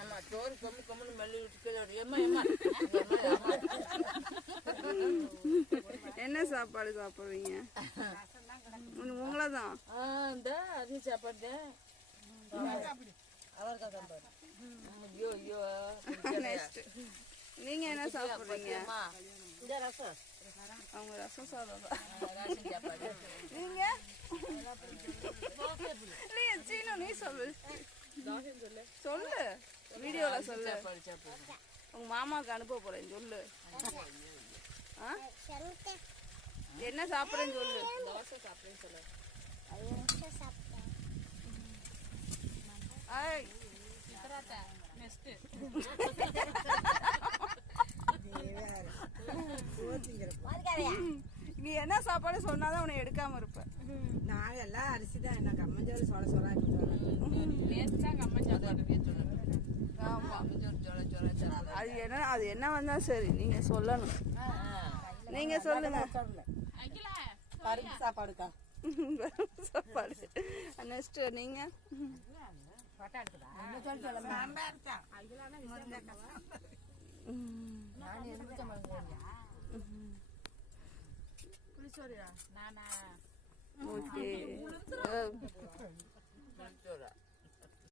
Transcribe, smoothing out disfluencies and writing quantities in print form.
ஆமா சோறு கம்முன்னு மெல்லி விட்டு என்ன சாப்பாடு சாப்பிடுவீங்க? உங்களதான் இந்த அது சாப்பாடு அவர்தான் சாப்பாடு. ஐயோ ஐயோ நெக்ஸ்ட் நீங்க என்ன சாப்பிடுறீங்க? இந்த ரசம். அவங்க ரசம் சாதம். ரசம் சாப்பாடு. நீங்க இல்லையா சீனு நீ சொல்லு சொல்லு வீடியோல சொல்லு. உங்க மாமாவுக்கு அனுப்ப போறேன் சொல்லு. என்ன சாப்பிடுறேன்னு சொல்லு. தோசை சாப்பிடுறேன்னு சொல்லு. நீ என்ன சாப்பாடு சொன்னாதான் உன்னை எடுக்காம இருப்ப. நான் எல்லாம் அரிசி தான் என்ன கம்மஞ்சோறு சொல சொல ஆமா அது என்ன வந்தா சரி நீங்க சொல்லணும். நீங்க சொல்லுங்க. பருப்பு சாப்பாடுக்கா சாப்பாடு. நெக்ஸ்ட் நீங்க ஓகே